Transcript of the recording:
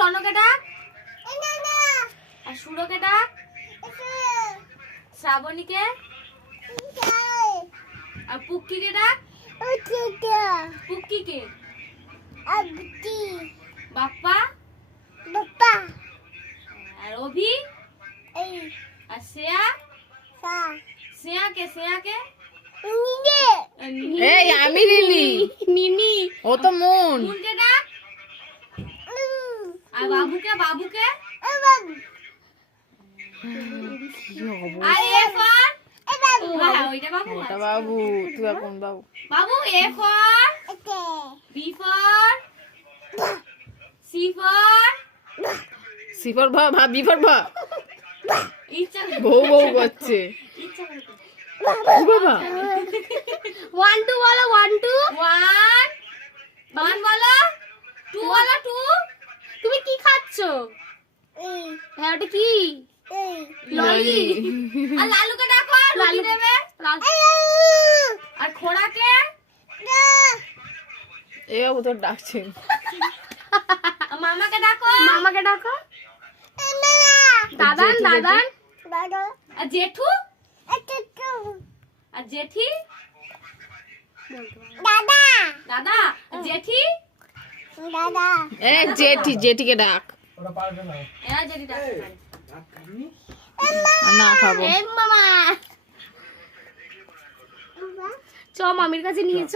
রনকে ডাক। আর সুরকে ডাক। শ্রাবণীকে। আর পুক্কিকে ডাক। পুক্কিকে। বাপ্পা। আর অভি। আর শ্রেয়া। শ্রেয়াকে। এই আমি নিনি। নিনি। ও তো মন। মুনকে ডাক। আর বাবুকে। আর এ ফর। হ্যাঁ ওইটা বাবু। ওটা বাবু, তুই এখন বাবু। বাবু A for. B for. C for. C for ভা ভা বিফর ভা। ইচ্ছা করে। বউ করছে। ইচ্ছা করে। ও বাবা 1 2 বলো 1 2 1 বলো 2 বলো 2 তুমি কি খাচ্ছো? হ্যাঁ ওটা কি? ললি। আর লালুকে ডাকো লালু দেবে। আর খোড়াকে। এ বাবু তোর ডাকছে। মামাকে ডাকো। দাদান। আর জেঠু। আর জেঠি। দাদা। আর জেঠি। এ জেঠিকে ডাক। হ্যাঁ জেঠি ডাক। না খাবো। এ মামা চ মামির কাছে নিয়ে চ।